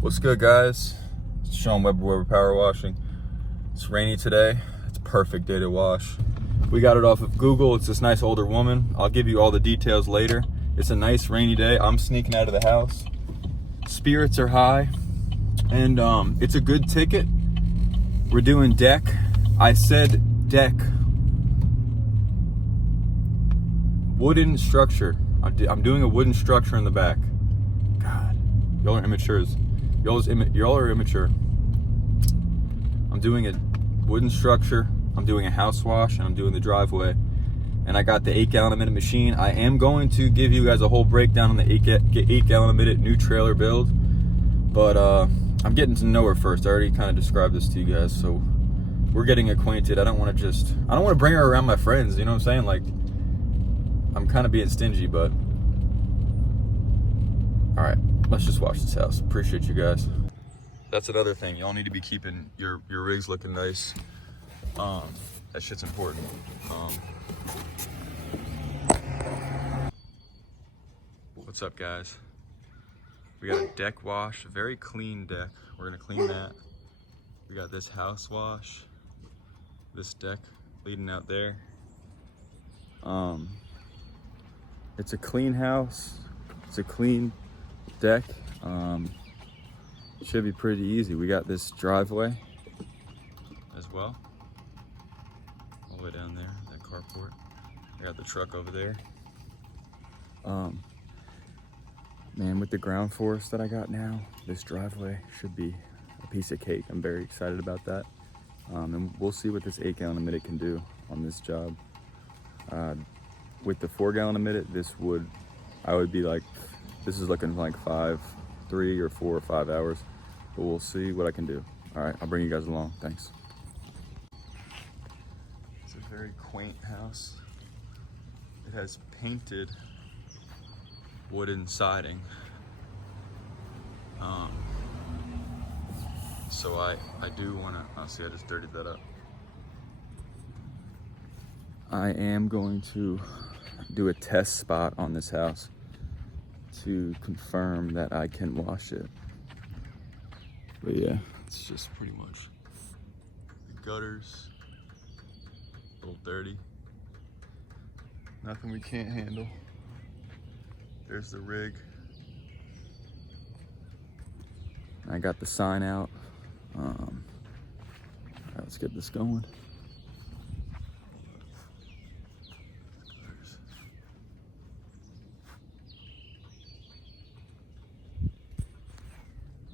What's good, guys? It's Sean Weber Power Washing. It's rainy today. It's a perfect day to wash. We got it off of Google. It's this nice older woman. I'll give you all the details later. It's a nice rainy day. I'm sneaking out of the house. Spirits are high, and it's a good ticket. We're doing deck. I said deck. Wooden structure. I'm doing a wooden structure in the back. God, y'all are immatures. Y'all are immature. I'm doing a wooden structure. I'm doing a house wash, and I'm doing the driveway. And I got the 8 gallon a minute machine. I am going to give you guys a whole breakdown on the 8 gallon a minute new trailer build. But I'm getting to know her first. I already kind of described this to you guys, so we're getting acquainted. I don't want to bring her around my friends, you know what I'm saying? Like, I'm kind of being stingy, but all right, let's just wash this house. Appreciate you guys. That's another thing. Y'all need to be keeping your rigs looking nice. That shit's important. What's up, guys? We got a deck wash, a very clean deck. We're gonna clean that. We got this house wash, this deck leading out there. It's a clean house. It's a clean deck. It should be pretty easy. We got this driveway as well, all the way down there, that carport. I got the truck over there. Man, with the ground force that I got now, this driveway should be a piece of cake. I'm very excited about that. And we'll see what this 8 gallon a minute can do on this job. With the 4 gallon a minute, I would be like, this is looking like 3 or 4 or 5 hours, but we'll see what I can do. All right, I'll bring you guys along. Thanks. It's a very quaint house. It has painted wooden siding. So I do wanna, see, I just dirtied that up. I am going to do a test spot on this house to confirm that I can wash it. But yeah, it's just pretty much the gutters, a little dirty. Nothing we can't handle. There's the rig. I got the sign out. All right, let's get this going.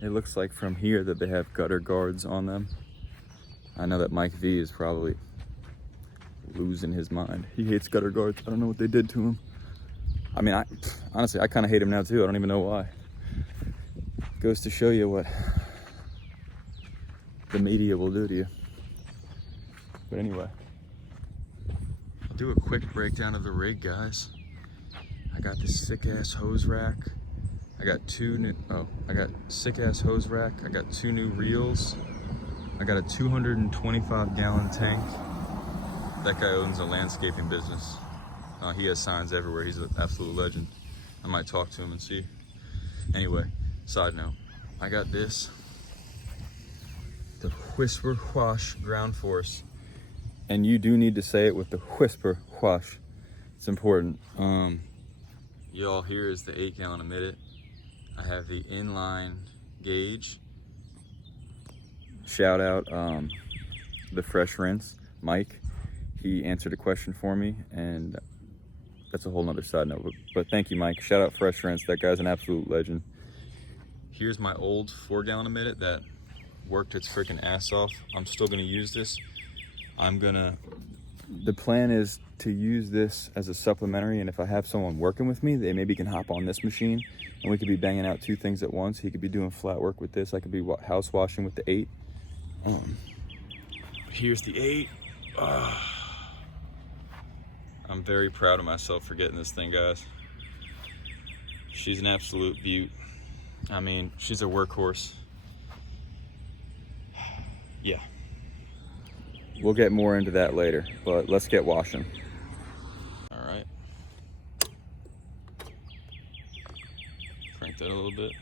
It looks like from here that they have gutter guards on them. I know that Mike V is probably losing his mind. He hates gutter guards. I don't know what they did to him. I mean, honestly, I kind of hate him now too. I don't even know why. Goes to show you what the media will do to you. But anyway, I'll do a quick breakdown of the rig, guys. I got this sick ass hose rack. I got sick ass hose rack. I got 2 new reels. I got a 225 gallon tank. That guy owns a landscaping business. He has signs everywhere. He's an absolute legend. I might talk to him and see. Anyway, side note, I got this, the Whisper Wash ground force. And you do need to say it with the Whisper Wash. It's important. Y'all, here is the 8 gallon a minute. I have the inline gauge. Shout out the Fresh Rinse, Mike. He answered a question for me, and that's a whole nother side note. But thank you, Mike. Shout out Fresh Rinse. That guy's an absolute legend. Here's my old 4 gallon a minute that worked its freaking ass off. I'm still gonna use this. The plan is to use this as a supplementary, and if I have someone working with me, they maybe can hop on this machine and we could be banging out 2 things at once. He could be doing flat work with this. I could be house washing with the 8. Here's the 8. I'm very proud of myself for getting this thing, guys. She's an absolute beaut. I mean, she's a workhorse. Yeah. We'll get more into that later, but let's get washing. All right. Crank that a little bit.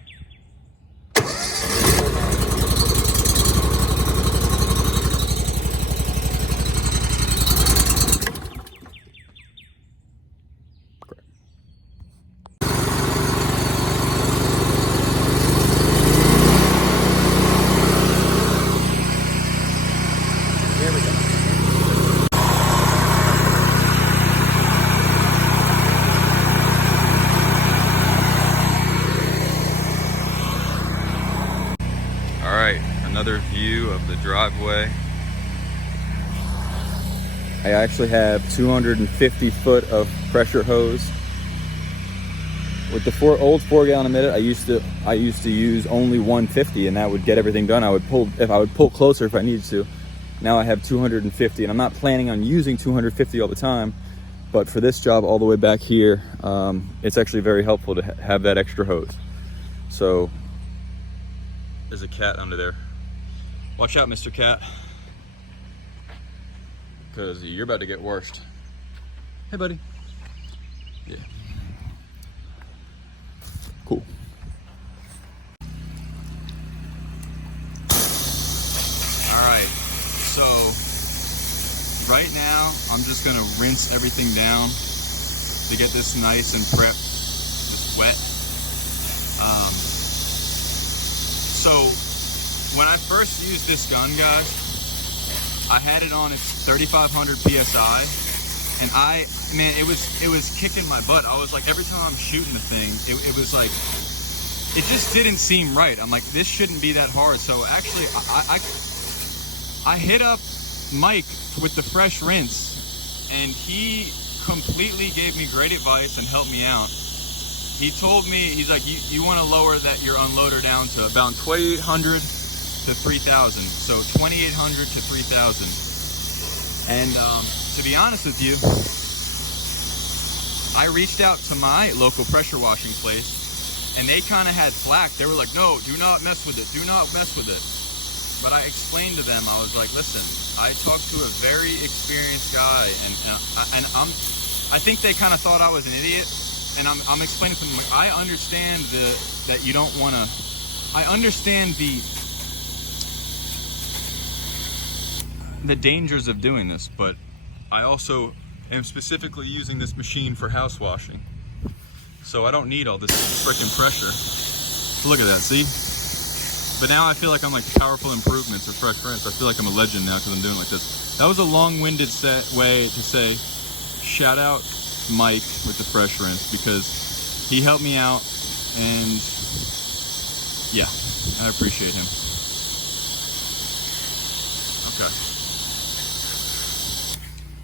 Another view of the driveway. I actually have 250 foot of pressure hose. With the old 4-gallon emitter, I used to use only 150, and that would get everything done. I would pull closer if I needed to. Now I have 250, and I'm not planning on using 250 all the time. But for this job all the way back here, it's actually very helpful to have that extra hose. So there's a cat under there. Watch out, Mr. Cat, because you're about to get worshed. Hey, buddy. Yeah. Cool. All right, so right now I'm just gonna rinse everything down to get this nice and prepped, just wet. So when I first used this gun, guys, I had it on its 3,500 PSI, and man, it was kicking my butt. I was like, every time I'm shooting the thing, it was like, it just didn't seem right. I'm like, this shouldn't be that hard. So actually, I hit up Mike with the fresh rinse, and he completely gave me great advice and helped me out. He told me, he's like, you want to lower your unloader down to about 2,800 to 3,000. So 2,800 to 3,000. And to be honest with you, I reached out to my local pressure washing place, and they kind of had flack. They were like, no, do not mess with it. Do not mess with it. But I explained to them, I was like, listen, I talked to a very experienced guy, and I think they kind of thought I was an idiot. And I'm explaining to them, like, I understand that you don't want to. I understand the dangers of doing this, but I also am specifically using this machine for house washing, so I don't need all this freaking pressure. Look at that, see? But now I feel like I'm like powerful improvements or fresh rinse. I feel like I'm a legend now because I'm doing like this. That was a long-winded way to say shout out Mike with the fresh rinse, because he helped me out, and yeah, I appreciate him. Okay.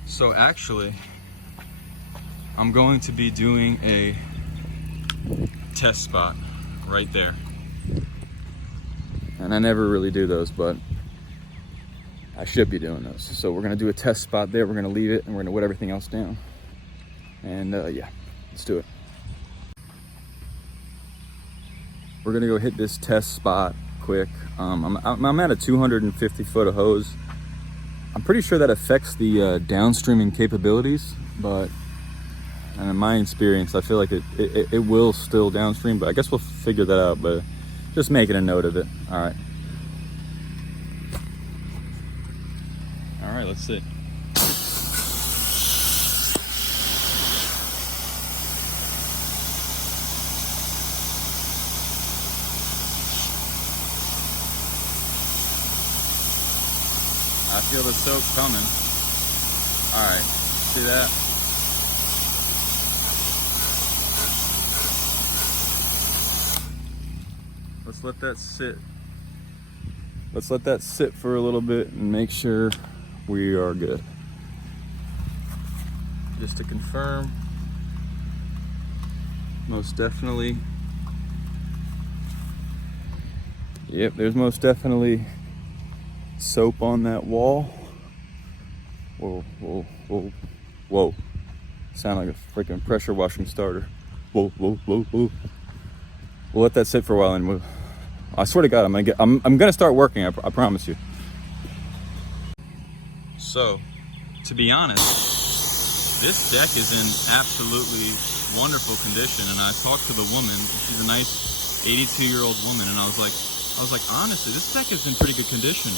So actually, I'm going to be doing a test spot right there. And I never really do those, but I should be doing those. So we're gonna do a test spot there. We're gonna leave it, and we're gonna wet everything else down. And yeah, let's do it. We're gonna go hit this test spot quick. I'm at a 250 foot of hose. I'm pretty sure that affects the downstreaming capabilities, but in my experience, I feel like it will still downstream, but I guess we'll figure that out, but just making a note of it. All right, let's see. I feel the soap coming. All right, see that? Let's let that sit. Let's let that sit for a little bit and make sure we are good. Just to confirm, most definitely. Yep, there's most definitely soap on that wall. Whoa, whoa, whoa, whoa. Sound like a freaking pressure washing starter. Whoa, whoa, whoa, whoa. We'll let that sit for a while, and we'll, I swear to God, I'm gonna start working, I promise you. So, to be honest, this deck is in absolutely wonderful condition, and I talked to the woman. She's a nice 82-year-old woman, and I was like, honestly, this deck is in pretty good condition.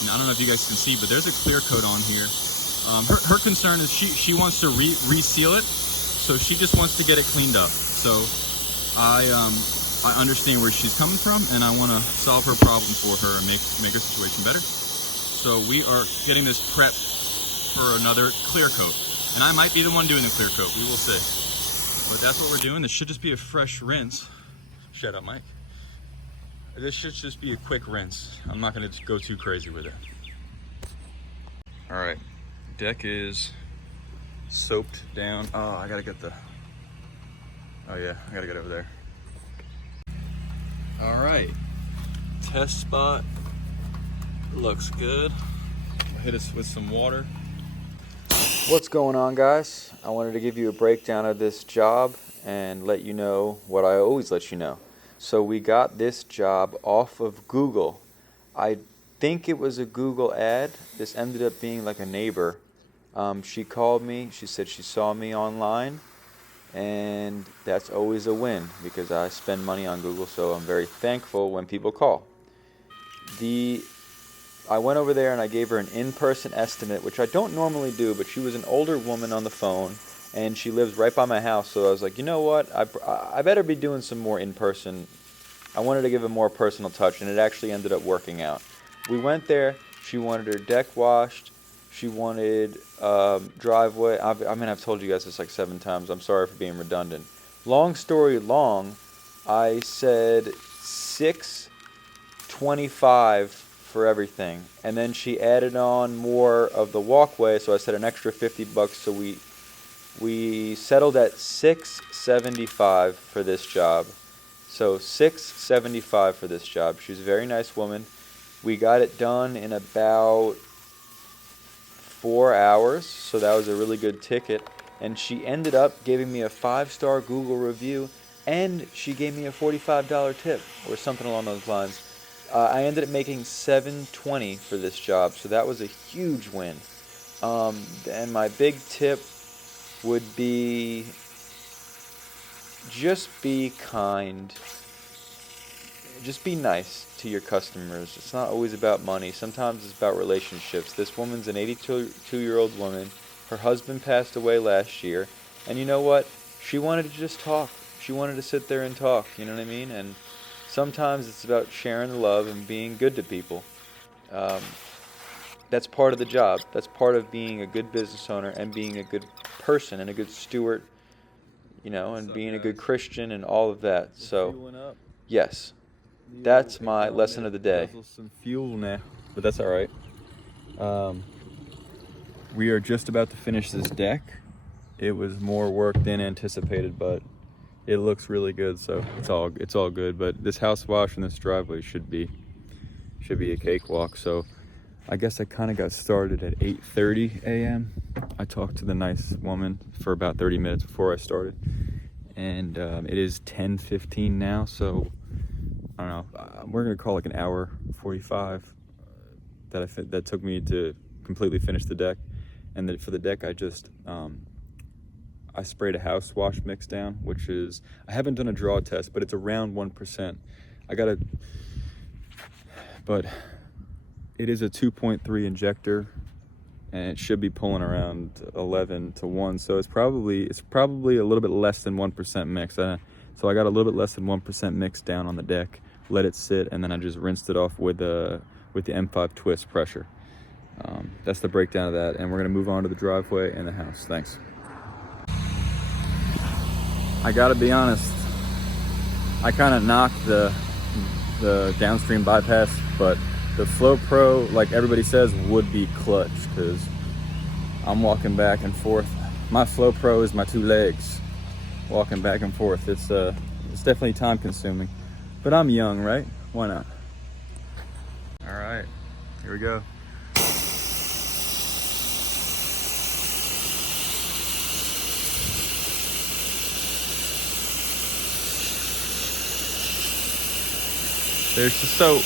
And I don't know if you guys can see, but there's a clear coat on here. Her concern is she wants to reseal it, so she just wants to get it cleaned up. So I understand where she's coming from, and I want to solve her problem for her and make her situation better. So we are getting this prepped for another clear coat, and I might be the one doing the clear coat. We will see. But that's what we're doing. This should just be a fresh rinse. Shut up, Mike. This should just be a quick rinse. I'm not gonna go too crazy with it. All right, deck is soaped down. Oh, I gotta get the, oh yeah, I gotta get over there. All right, test spot, looks good. I'll hit us with some water. What's going on, guys? I wanted to give you a breakdown of this job and let you know what I always let you know. So we got this job off of Google. I think it was a Google ad. This ended up being like a neighbor. She called me. She said she saw me online, and that's always a win because I spend money on Google, so I'm very thankful when people call. I went over there and I gave her an in-person estimate, which I don't normally do, but she was an older woman on the phone, and she lives right by my house, so I was like, you know what, I better be doing some more in-person. I wanted to give a more personal touch, and it actually ended up working out. We went there. She wanted her deck washed. She wanted driveway. I mean, I've told you guys this like 7 times. I'm sorry for being redundant. Long story long, I said $625 for everything, and then she added on more of the walkway, so I said an extra $50. So we settled at $675 for this job. So $675 for this job. She's a very nice woman. We got it done in about 4 hours, so that was a really good ticket. And she ended up giving me a 5-star Google review, and she gave me a $45 tip or something along those lines. I ended up making $720 for this job, so that was a huge win. And my big tip would be just be kind. Just be nice to your customers. It's not always about money. Sometimes it's about relationships. This woman's an 82-year-old woman. Her husband passed away last year. And you know what? She wanted to just talk. She wanted to sit there and talk. You know what I mean? And sometimes it's about sharing the love and being good to people. That's part of the job. That's part of being a good business owner and being a good person and a good steward, you know, and being a good Christian and all of that. So, yes, that's my lesson of the day. Some fuel now, but that's all right. We are just about to finish this deck. It was more work than anticipated, but it looks really good, so it's all good. But this house wash and this driveway should be a cakewalk. So I guess I kind of got started at 8:30 a.m. I talked to the nice woman for about 30 minutes before I started, and it is 10:15 now. So I don't know. We're gonna call like an hour 45 that took me to completely finish the deck. And then for the deck, I sprayed a house wash mix down, which is, I haven't done a draw test, but it's around 1%. But it is a 2.3 injector, and it should be pulling around 11 to 1. So it's probably a little bit less than 1% mix. So I got a little bit less than 1% mix down on the deck, let it sit, and then I just rinsed it off with the M5 twist pressure. That's the breakdown of that, and we're gonna move on to the driveway and the house. Thanks. I gotta be honest, I kind of knocked the downstream bypass, but the Flow Pro, like everybody says, would be clutch, because I'm walking back and forth. My Flow Pro is my 2 legs, walking back and forth. It's definitely time consuming, but I'm young, right? Why not? All right, here we go. There's the soap.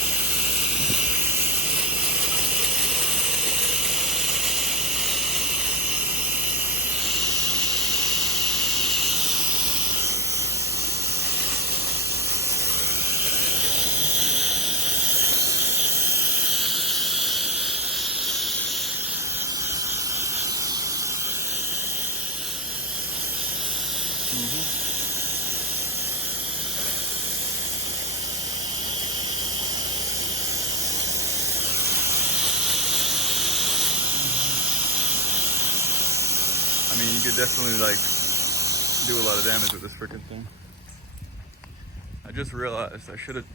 I mean, you could definitely like do a lot of damage with this freaking thing. I just realized I should have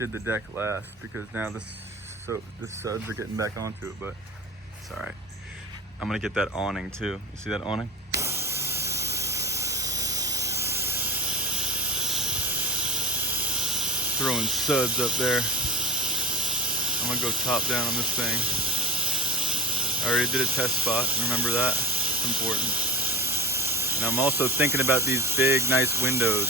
did the deck last because now the suds are getting back onto it, but it's all right. I'm gonna get that awning too. You see that awning? Throwing suds up there. I'm gonna go top down on this thing. I already did a test spot, remember that? It's important. And I'm also thinking about these big, nice windows.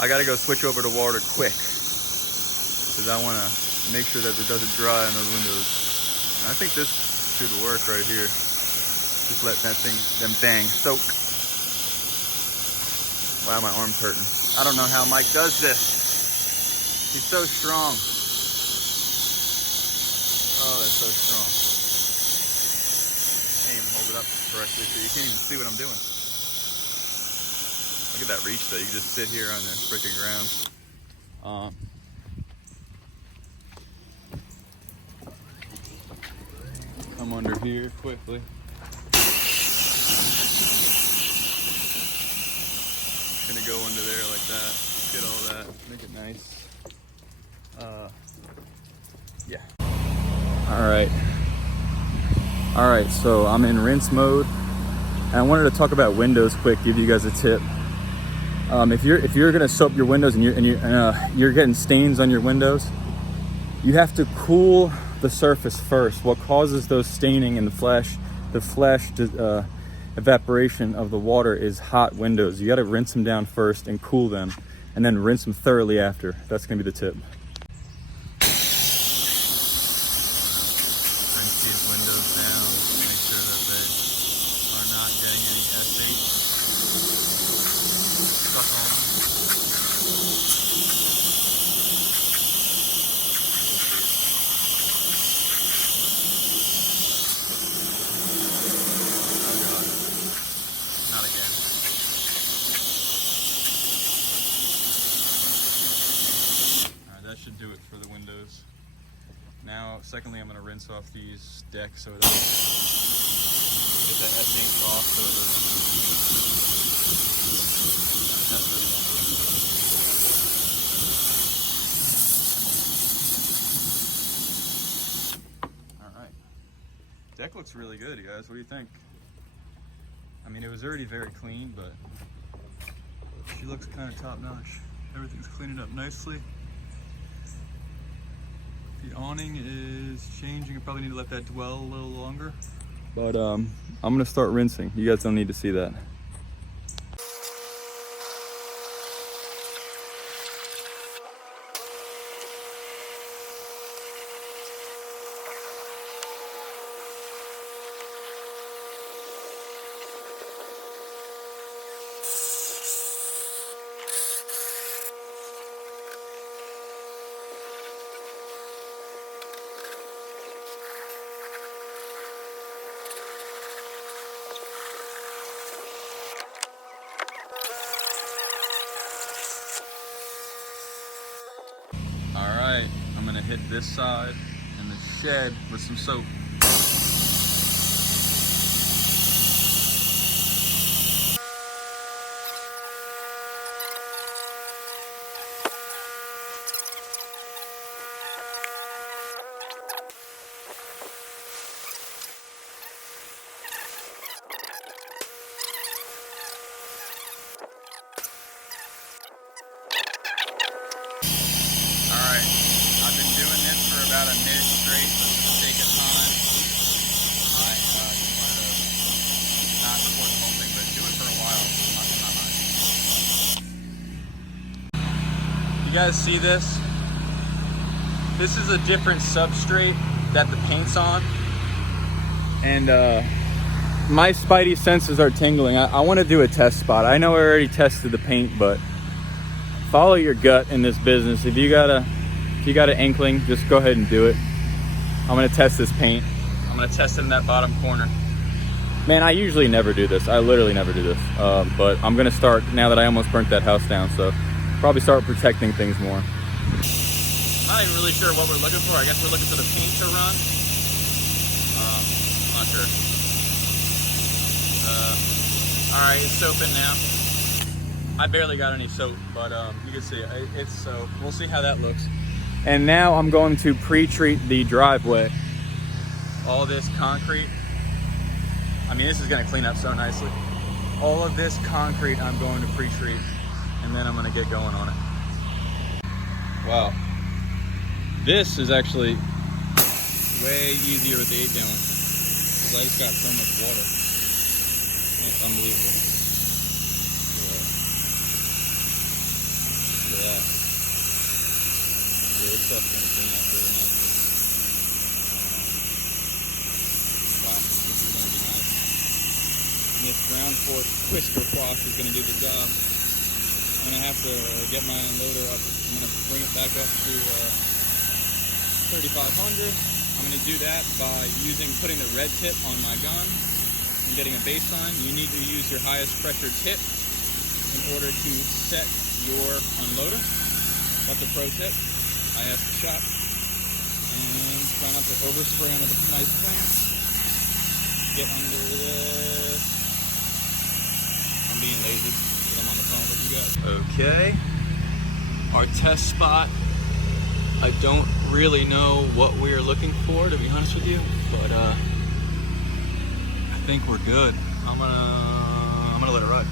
I gotta go switch over to water quick, because I wanna make sure that it doesn't dry on those windows. And I think this should work right here. Just let them things soak. Wow, my arm's hurting. I don't know how Mike does this. He's so strong. Oh, they're so strong. Can't even hold it up correctly, so you can't even see what I'm doing. Look at that reach though. You can just sit here on the freaking ground. Come under here quickly. Gonna go under there like that. Get all that. Make it nice. Yeah. All right, so I'm in rinse mode, and I wanted to talk about windows quick, give you guys a tip. If you're gonna soap your windows and you're getting stains on your windows, you have to cool the surface first. What causes those staining in the flash evaporation of the water is hot windows. You got to rinse them down first and cool them, and then rinse them thoroughly after. That's gonna be the tip. Rinse these windows down, make sure that they are not getting any SH stuck on them. Not again. Alright, that should do it for the windows. Now, secondly, I'm going to rinse off these decks so it doesn't get that ethane off so it doesn't. That's really nice. Alright. Deck looks really good, you guys. What do you think? I mean, it was already very clean, but she looks kind of top notch. Everything's cleaning up nicely. The awning is changing. I probably need to let that dwell a little longer. But I'm gonna start rinsing. You guys don't need to see that. Alright, I'm gonna hit this side and the shed with some soap. About a minute straight, but for the sake of time, I just wanted to not record the whole thing, but do it for a while. You guys see this? This is a different substrate that the paint's on, and my spidey senses are tingling. I want to do a test spot. I know I already tested the paint, but follow your gut in this business. If you got an inkling, just go ahead and do it. I'm gonna test this paint. I'm gonna test it in that bottom corner. Man, I usually never do this. I literally never do this. But I'm gonna start now that I almost burnt that house down, so probably start protecting things more. I'm not even really sure what we're looking for. I guess we're looking for the paint to run. I'm not sure. All right, it's soaping now. I barely got any soap, but you can see it's soap. We'll see how that looks. And now I'm going to pre-treat the driveway. All this concrete, I mean, this is gonna clean up so nicely. All of this concrete I'm going to pre-treat, and then I'm gonna get going on it. Wow. This is actually way easier with the 8-gallon, because I just got so much water. It's unbelievable. Look at that. Yeah, this stuff's gonna clean up really nice. Wow, this is gonna be nice. And this ground force twister cross is gonna do the job. I'm gonna have to get my unloader up. I'm gonna bring it back up to 3,500. I'm gonna do that by putting the red tip on my gun and getting a baseline. You need to use your highest pressure tip in order to set your unloader. That's a pro tip. I asked the shop. And try not to overspray on with a nice plant. Get under this. I'm being lazy because I'm on the phone with you guys. Okay. Our test spot. I don't really know what we're looking for, to be honest with you, but I think we're good. I'm gonna let it ride.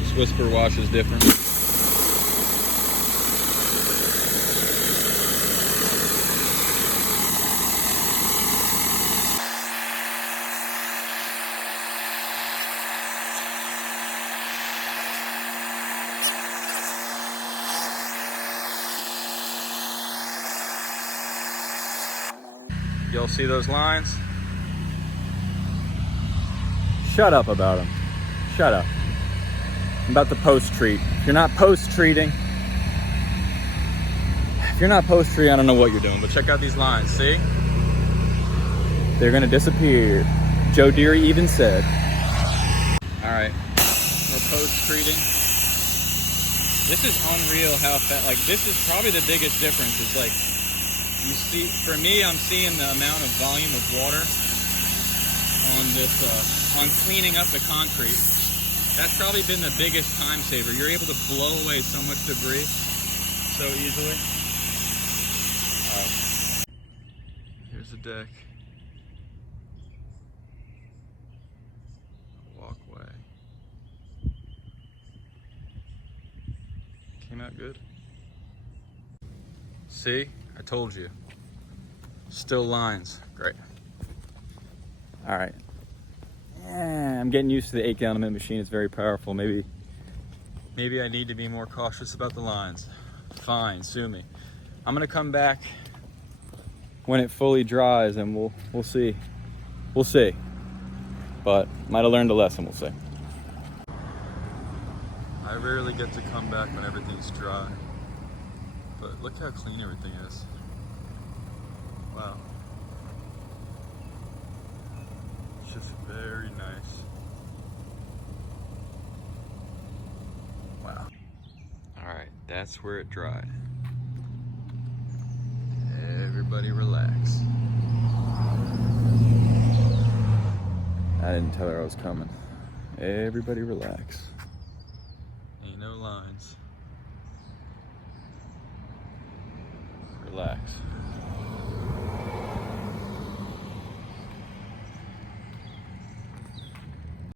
This whisper wash is different. Y'all see those lines? Shut up about them. Shut up. I'm about to post-treat. If you're not post-treating, I don't know what you're doing, but check out these lines, see? They're gonna disappear. Joe Deary even said. All right, we're post-treating. This is unreal how fast, like this is probably the biggest difference. It's like, you see, for me, I'm seeing the amount of volume of water on this, on cleaning up the concrete. That's probably been the biggest time saver. You're able to blow away so much debris so easily. Here's the deck. Walkway. Came out good. See? I told you. Still lines. Great. All right. Yeah, I'm getting used to the 8-gallon mint machine. It's very powerful. Maybe I need to be more cautious about the lines. Fine, sue me. I'm gonna come back when it fully dries, and we'll see. We'll see. But might have learned a lesson. We'll see. I rarely get to come back when everything's dry. But look how clean everything is. Wow. It's just very nice. Wow. Alright, that's where it dried. Everybody relax. I didn't tell her I was coming. Everybody relax. Ain't no lines. Relax.